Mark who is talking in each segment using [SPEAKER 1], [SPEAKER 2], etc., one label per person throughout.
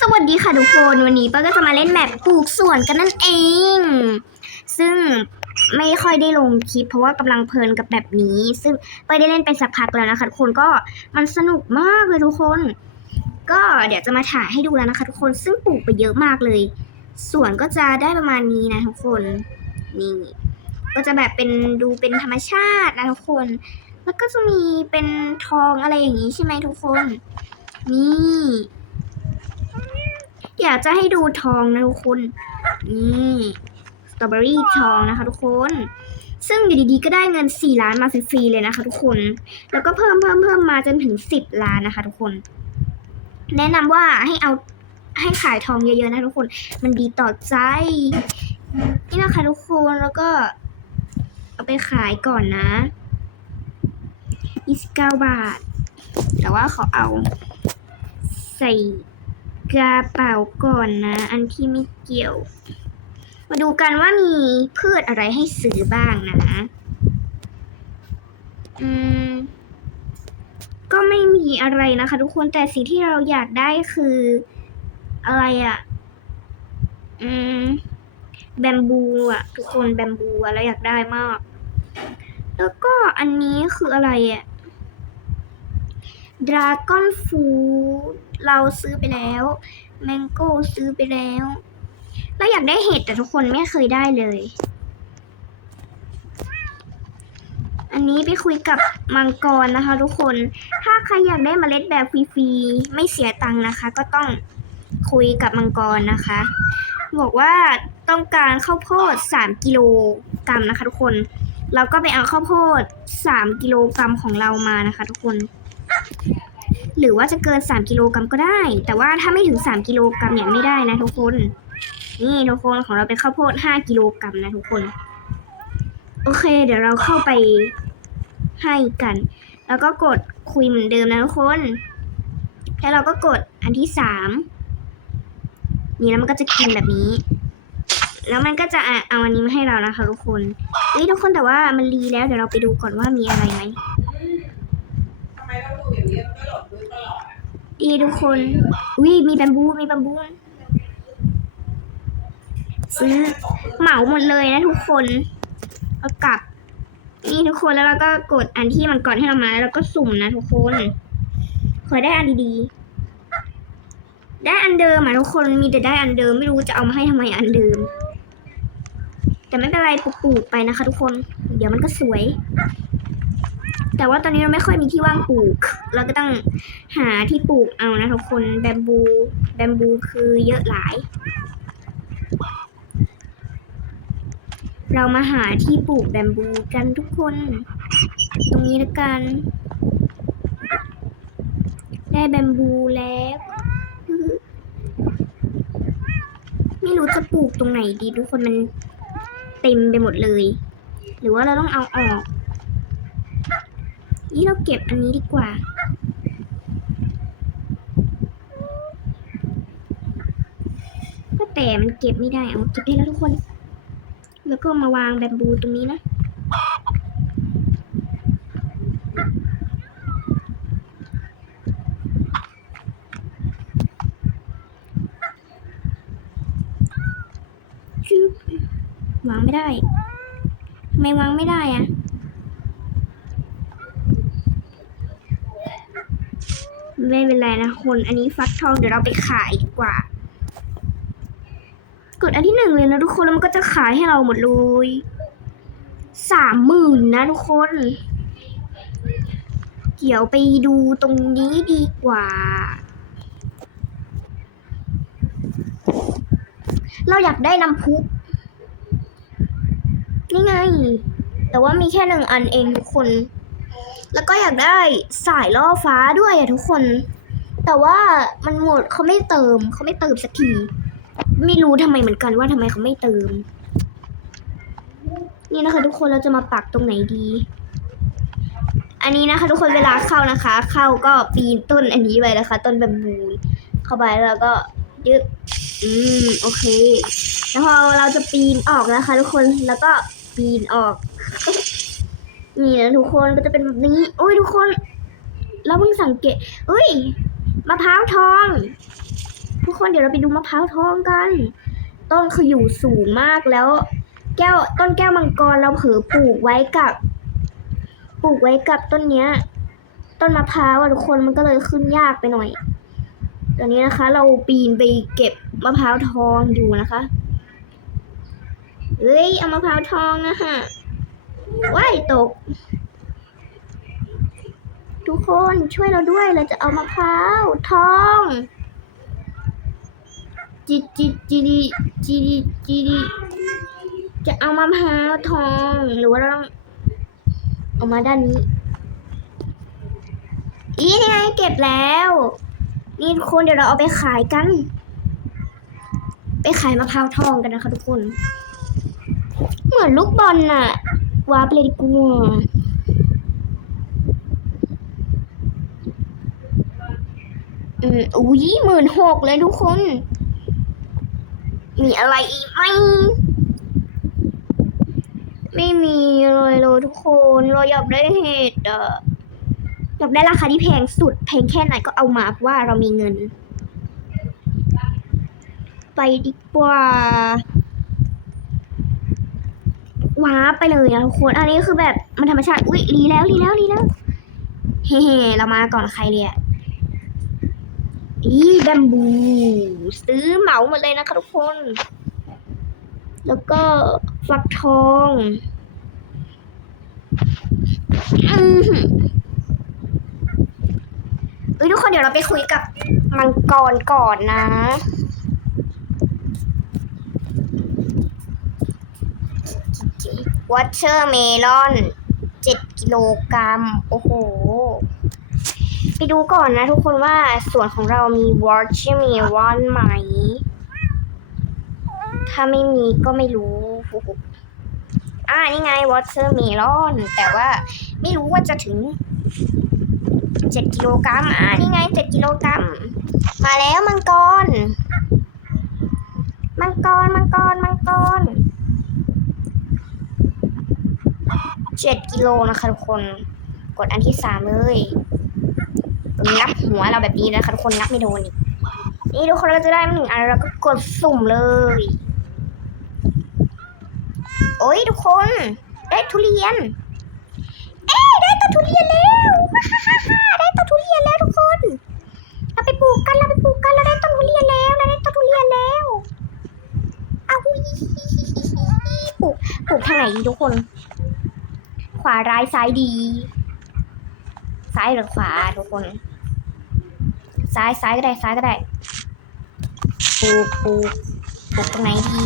[SPEAKER 1] สวัสดีค่ะทุกคนวันนี้ป้าก็จะมาเล่นแมปปลูกสวนกันนั่นเอง ซึ่งไม่ค่อยได้ลงคลิปเพราะว่ากำลังเพลินกับแบบนี้ ซึ่งป้าได้เล่นไปสักพักแล้วนะคะทุกคนก็มันสนุกมากเลยทุกคน ก็เดี๋ยวจะมาถ่ายให้ดูแล้วนะคะ ทุกคนซึ่งปลูกไปเยอะมากเลยสวนก็จะได้ประมาณนี้นะทุกคนนี่ก็จะแบบเป็นดูเป็นธรรมชาตินะทุกคน แล้วก็จะมีเป็นทองอะไรอย่างนี้ใช่ไหมทุกคน นี่ อยากจะให้ดูทองนะทุกคน นี่สตรอเบอรี่ทองนะคะทุกคน ซึ่งอยู่ดีๆก็ได้เงิน 4 ล้านมาฟรีๆเลยนะคะ ทุกคน แล้วก็เพิ่มเพิ่มเพิ่มมาจนถึง 10 ล้านนะคะ ทุกคน แนะนำว่าให้เอาให้ขายทองเยอะๆนะทุกคน มันดีต่อใจ นี่นะคะทุกคนแล้วก็ เอาไปขายก่อนนะ29บาท แต่ว่าเขาเอาใส่ กระเป๋าก่อนนะ อันที่ไม่เกี่ยว มาดูกันว่ามีพืชอะไรให้ซื้อบ้างนะ อืม ก็ไม่มีอะไรนะคะ ทุกคนแต่สิ่งที่เราอยากได้คือ อะไรอะ่ะ อืม แบมบูอะทุกคนแบมบูอะเราอยากได้มาก แล้วก็อันนี้คืออะไรอะดราก้อนฟู เราซื้อไปแล้วแมงโก้ซื้อไปแล้ว เราอยากได้เห็ดแต่ทุกคนไม่เคยได้เลย อันนี้ไปคุยกับมังกรนะคะ ทุกคน ถ้าใครอยากได้เมล็ดแบบฟรีๆไม่เสียตังค์นะคะ ก็ต้องคุยกับมังกรนะคะ บอกว่าต้องการข้าวโพด 3 กิโลกรัมนะคะ ทุกคน เราก็ไปเอาข้าวโพด 3 กิโลกรัมของเรามานะคะ ทุกคน หรือว่าจะเกิน 3 กิโลกรัมก็ได้ แต่ว่าถ้าไม่ถึง 3 กิโลกรัมเนี่ยไม่ได้นะทุกคน นี่ทุกคนของเราเป็นข้าวโพด 5 กิโลกรัมนะทุกคน โอเค เดี๋ยวเราเข้าไปให้กัน แล้วก็กดคุยเหมือนเดิมนะทุกคน แล้วเราก็กดอันที่สามนี่แล้วมันก็จะกินแบบนี้ แล้วมันก็จะอะเอาอันนี้มาให้เรานะคะทุกคนเฮ้ยทุกคนแต่ว่ามันรีแล้วเดี๋ยวเราไปดูก่อนว่ามีอะไรไหม
[SPEAKER 2] ทำไมต้องดูอย่างนี้มันก็หลดด้วยตลอ ดี
[SPEAKER 1] ทุกคนอุ้ยมีแบมบูมีแบมบูซื้อเหมาหมดเลยนะทุกคนเอากลับ นี่ทุกคนแล้วเราก็กดอันที่มันก่อนให้เรามาแล้วก็สุ่มนะทุกคนขอได้อันดีๆได้อันเดิมอะทุกคนมีแต่ได้อันเดิมไม่รู้จะเอามาให้ทำไมอันเดิม แต่ไม่เป็นไรปลูกไปนะคะ ทุกคน เดี๋ยวมันก็สวย แต่ว่าตอนนี้เราไม่ค่อยมีที่ว่างปลูก เราก็ต้องหาที่ปลูกเอานะทุกคนแบมบูแบมบูคือเยอะหลาย เรามาหาที่ปลูกแบมบูกันทุกคน ตรงนี้ละกัน ได้แบมบูแล้วไม่รู้จะปลูกตรงไหนดีทุกคนมันเต็มไปหมดเลย หรือว่าเราต้องเอาออก นี่เราเก็บอันนี้ดีกว่า ก็แต่มันเก็บไม่ได้เอาเก็บได้แล้วทุกคน แล้วก็มาวางแบมบูตรงนี้นะชึบวางไม่ได้ ทำไมวางไม่ได้อะ ไม่เป็นไรนะคน อันนี้ฟักทองเดี๋ยวเราไปขายดีกว่า กดอันที่หนึ่งเลยนะทุกคนแล้วมันก็จะขายให้เราหมดเลยสามหมื่นนะทุกคน เดี๋ยวไปดูตรงนี้ดีกว่า เราอยากได้น้ำพุ นี่ไง แต่ว่ามีแค่หนึ่งอันเองทุกคน แล้วก็อยากได้สายล่อฟ้าด้วยอะทุกคน แต่ว่ามันหมดเขาไม่เติมเขาไม่เติมสักที ไม่รู้ทำไมเหมือนกันว่าทำไมเขาไม่เติม นี่นะคะ ทุกคนเราจะมาปักตรงไหนดี อันนี้นะคะ ทุกคนเวลาเข้านะคะ เข้าก็ปีนต้นอันนี้ไปนะคะ ต้นแบมบูเข้าไปแล้วก็ยึดอืมโอเค แล้วพอเราจะปีนออกนะคะ ทุกคนแล้วก็ปีนออก นี่นะทุกคนก็จะเป็นแบบนี้โอ้ยทุกคน เราเพิ่งสังเกตเอ้ยมะพร้าวทอง ทุกคนเดี๋ยวเราไปดูมะพร้าวทองกัน ต้นคืออยู่สูงมากแล้ว แก้วต้นแก้วมังกรเราเผลอปลูกไว้กับ ปลูกไว้กับต้นเนี้ย ต้นมะพร้าวอะทุกคนมันก็เลยขึ้นยากไปหน่อยตอนนี้นะคะ เราปีนไปเก็บมะพร้าวทองอยู่นะคะเฮ้ยเอามะพร้าวทองอะฮะ ว้ายตก ทุกคนช่วยเราด้วยเราจะเอามะพร้าวทองจิจิจิดิจิดิจิดิจะเอามะพร้าวทองหรือว่าเราต้องเอามาด้านนี้อีนี่ไงเก็บแล้ว นี่ทุกคนเดี๋ยวเราเอาไปขายกัน ไปขายมะพร้าวทองกันนะคะทุกคน เหมือนลูกบอลน่ะ วาร์ปเลยดีกว่าอืมอุ้ยหมื่นหกเลยทุกคน มีอะไรอีกไหมไม่มีเลยเลยทุกคนเราอยากได้เห็ดอะอยากได้ราคาที่แพงสุดแพงแค่ไหนก็เอามาเพราะว่าเรามีเงิน ไปดีกว่า ว้าไปเลยอะทุกคนอันนี้คือแบบมันธรรมชาติอุ๊ยรีแล้วรีแล้วรีแล้วเฮ้ๆเรามาก่อนใครเลยอะอีแบมบู ซื้อเหมาหมดเลยนะคะทุกคน แล้วก็ฟักทองอือหือเอ้ยทุกคนเดี๋ยวเราไปคุยกับมังกรก่อนนะ วอเชอร์เมลอนเจ็ดกิโลกรัม โอ้โห ไปดูก่อนนะทุกคนว่าสวนของเรามีวอเชอร์เมลอนไหม ถ้าไม่มีก็ไม่รู้อ่านี่ไงวอเตอร์เมลอน แต่ว่าไม่รู้ว่าจะถึงเจ็ดกิโลกรัมอ่านี่ไงเจ็ดกิโลกรัม มาแล้วมังกร มังกร มังกร มังกร เจ็ดกิโลนะคะทุกคน กดอันที่สามเลยงับหัวเราแบบนี้นะคะทุกคนงับไม่โดนอีกนี่ทุกคนเราจะได้หนึ่งอันแล้วก็กดสุ่มเลย โอ้ยทุกคน ได้ทุเรียน เอ๊ได้ต้นทุเรียนแล้วได้ต้นทุเรียนแล้วทุกคน เราไปปลูกกันเราไปปลูกกันเราได้ต้นทุเรียนแล้วเราได้ต้นทุเรียนแล้วเอาปลูกปลูกทางไหนดีทุกคน ขวาร้ายซ้ายดี ซ้ายหรือขวาทุกคน ซ้ายซ้ายก็ได้ซ้ายก็ได้ปลูกปลูกปลูกตรงไหนดี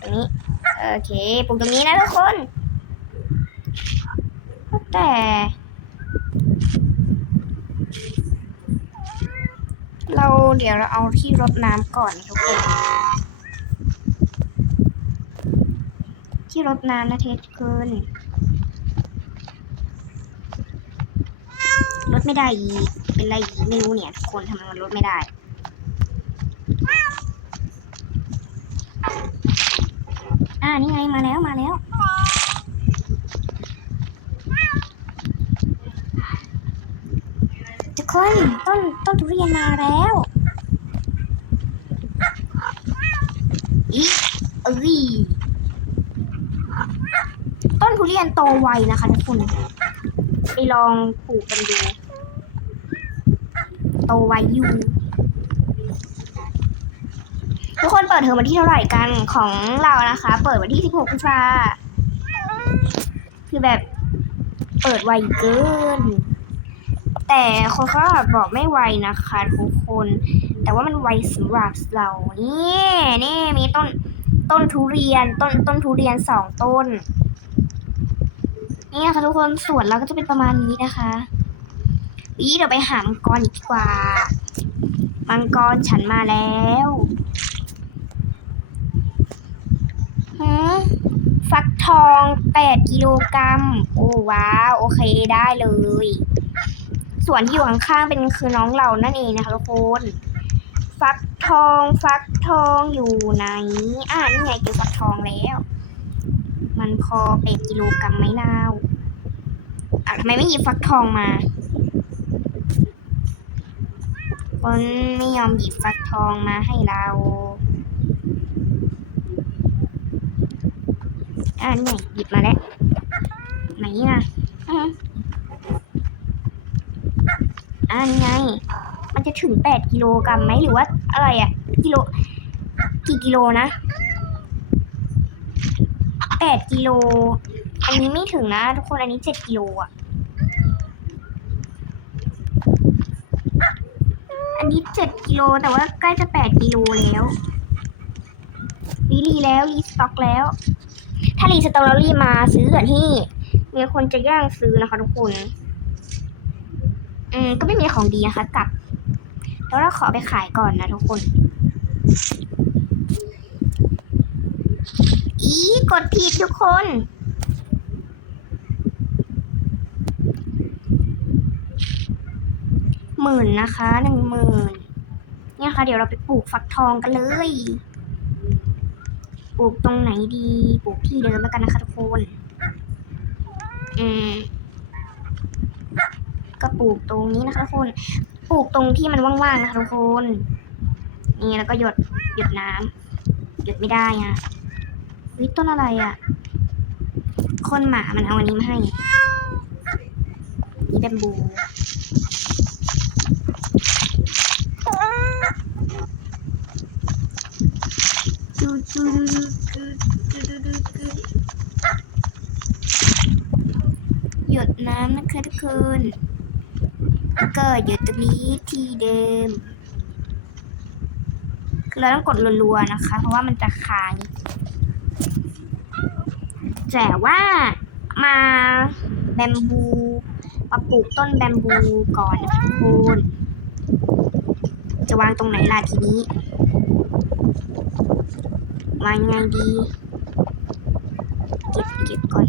[SPEAKER 1] ตรงนี้ โอเคปลูกตรงนี้นะทุกคน แต่เราเดี๋ยวเราเอาที่รดน้ำก่อนทุกคน ที่รดน้ำนะเทสเกิน ดไม่ได้อีก เป็นไรอีกไม่รู้เนี่ยทุกคนทำไมมันรดไม่ได้ อ่านี่ไงมาแล้วมาแล้ว ทุกคนต้นต้นทุเรียนมาแล้วอีเอ้ยต้นทุเรียนโตไวนะคะทุกคนไปลองปลูกกันดู โตไวอยู่ ทุกคนเปิดเทอมวันที่เท่าไหร่กันของเรานะคะ เปิดวันที่ 16พฤษภาคือแบบเปิดไวเกิน แต่คนเขาบอกไม่ไวนะคะทุกคน แต่ว่ามันไวสำหรับเรานี่นี่มีต้นต้นทุเรียนต้นต้นทุเรียนสองต้นนี่นะคะทุกคนสวนเราก็จะเป็นประมาณนี้นะคะ อีเดี๋ยวไปหามังกรดีกว่า มังกรฉันมาแล้วฮะฟักทองแปดกิโลกรัม โอ้ว้าว โอเคได้เลย ส่วนที่อยู่ข้างๆเป็นคือน้องเรานั่นเองนะคะทุกคน ฟักทองฟักทองอยู่ไหน อ่านี่ไงเจอฟักทองแล้ว มันพอแปดกิโลกรัมไหมนาวอะทำไมไม่หยิบฟักทองมา คนไม่ยอมหยิบฟักทองมาให้เราอันไหนหยิบมาแล้วไหนอะอืมอันไง มันจะถึงแปดกิโลกรัมไหมหรือว่าอะไรอะ กิโล กี่กิโลนะแปดกิโล อันนี้ไม่ถึงนะ ทุกคนอันนี้เจ็ดกิโลอะ นี้เจ็ดกิโลแต่ว่าใกล้จะแปดกิโลแล้วรีรีแล้วรีสต็อกแล้ว ถ้ารีสต็อกแล้วรีมาซื้อก่อที่ มีคนจะย่างซื้อนะคะทุกคน อืมก็ไม่มีของดีนะคะกลับ แล้วเราขอไปขายก่อนนะทุกคน อีกดผิดทุกคน หมื่นนะคะหนึ่งหมื่นเนี่ยค่ะ เดี๋ยวเราไปปลูกฟักทองกันเลย ปลูกตรงไหนดี ปลูกที่เดิมแล้วกันนะคะทุกคน อืม ก็ปลูกตรงนี้นะคะทุกคน ปลูกตรงที่มันว่างๆนะคะทุกคน นี่แล้วก็หยดหยดน้ำหยดไม่ได้อะวิต้นอะไรอะ คนหมามันเอาอันนี้มาให้นี่แบมบู หยดน้ำนะคะทุกคนแล้วก็หยดตรงนี้ที่เดิม คือเราต้องกดรัวๆนะคะ เพราะว่ามันจะค้างแต่ว่ามาแบมบูมาปลูกต้นแบมบูก่อนนะคะทุกคน จะวางตรงไหนล่ะทีนี้ วายังไงดี เก็บเก็บก่อน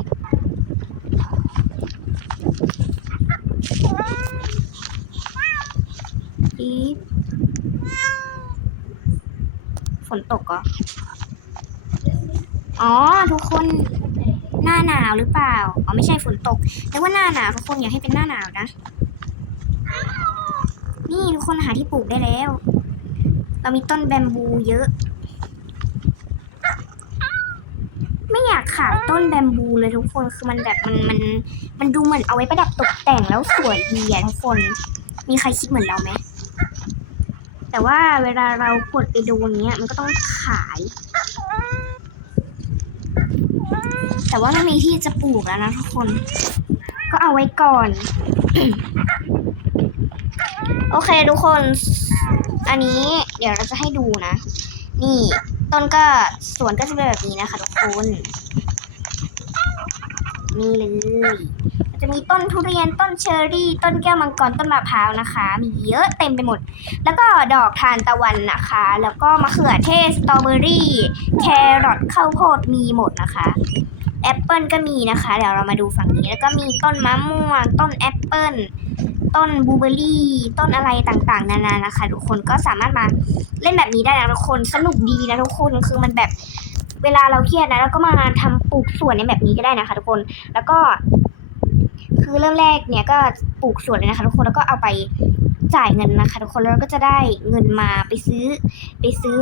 [SPEAKER 1] อีฝนตกเหรอ อ๋อ ทุกคนหน้าหนาวหรือเปล่า อ๋อไม่ใช่ฝนตก แต่ว่าหน้าหนาวทุกคนอยากให้เป็นหน้าหนาวนะ นี่ทุกคนหาที่ปลูกได้แล้ว เรามีต้นแบมบูเยอะ ไม่อยากขายต้นแบมบูเลยทุกคนคือมันแบบมันมันมันดูเหมือนเอาไว้ประดับตกแต่งแล้วสวยดีอะทุกคน มีใครคิดเหมือนเราไหมแต่ว่าเวลาเรากดไปดูเงี้ยมันก็ต้องขาย แต่ว่าไม่มีที่จะปลูกแล้วนะทุกคน ก็เอาไว้ก่อน โอเคทุกคน อันนี้เดี๋ยวเราจะให้ดูนะ นี่ ต้นก็สวนก็จะเป็นแบบนี้นะคะทุกคนนี่เลยจะมีต้นทุเรียนต้นเชอร์รี่ ต้นแก้วมังกรต้นมะพร้าวนะคะ มีเยอะเต็มไปหมด แล้วก็ดอกทานตะวันนะคะ แล้วก็มะเขือเทศสตรอเบอรี่แครอทข้าวโพดมีหมดนะคะแอปเปิลก็มีนะคะ เดี๋ยวเรามาดูฝั่งนี้แล้วก็มีต้นมะม่วงต้นแอปเปิล ต้นบลูเบอรี่ ต้นอะไรต่างๆ นานานะคะทุกคนก็สามารถมาเล่นแบบนี้ได้นะทุกคนสนุกดีนะทุกคนคือมันแบบเวลาเราเครียดนะเราก็มาทำปลูกสวนในแบบนี้ก็ได้นะคะ ทุกคนแล้วก็ คือเริ่มแรกเนี่ยก็ปลูกสวนเลยนะคะ ทุกคนแล้วก็เอาไปจ่ายเงินนะคะ ทุกคนแล้วก็จะได้เงินมาไปซื้อ ไปซื้อ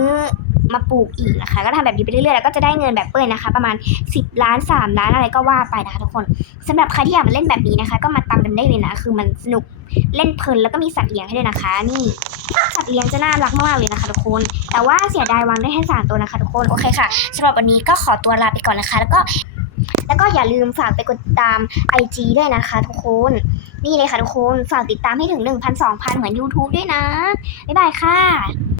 [SPEAKER 1] มาปลูกอีกนะคะ ก็ทำแบบนี้ไปเรื่อยๆแล้วก็จะได้เงินแบบเปิ้ลนะคะ ประมาณ 10 ล้าน 3 ล้านอะไรก็ว่าไปนะคะทุกคนสำหรับใครที่อยากมาเล่นแบบนี้นะคะ ก็มาตามกันได้เลยนะ คือมันสนุกเล่นเพลินแล้วก็มีสัตว์เลี้ยงให้ด้วยนะคะ นี่สัตว์เลี้ยงจะน่ารักมากๆเลยนะคะทุกคน แต่ว่าเสียดายวางได้แค่สามตัวนะคะทุกคนโอเคค่ะสำหรับวันนี้ก็ขอตัวลาไปก่อนนะคะ แล้วก็แล้วก็อย่าลืมฝากไปกดติดตาม IG ด้วยนะคะทุกคน นี่เลยค่ะทุกคน ฝากติดตามให้ถึง 1,000 2,000 เหมือน YouTube ด้วยนะ บ๊ายบายค่ะ